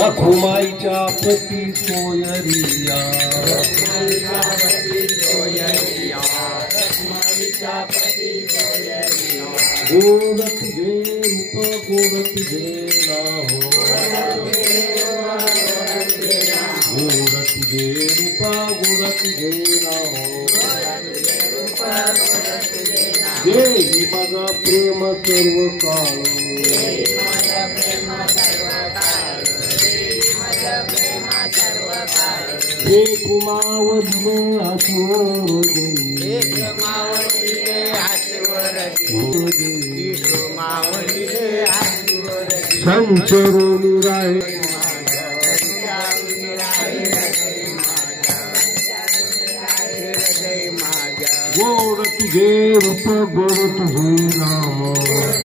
रखुमाईच्या पती सोयरिया गोड तुझे रूप गोड तुझे नाव गोड तुझे रूप गोड तुझे नाव देवी माझा प्रेम सर्व काळ एक मावदिले संचरोनी राय गोड तुझे रूप गोड तुझे नाम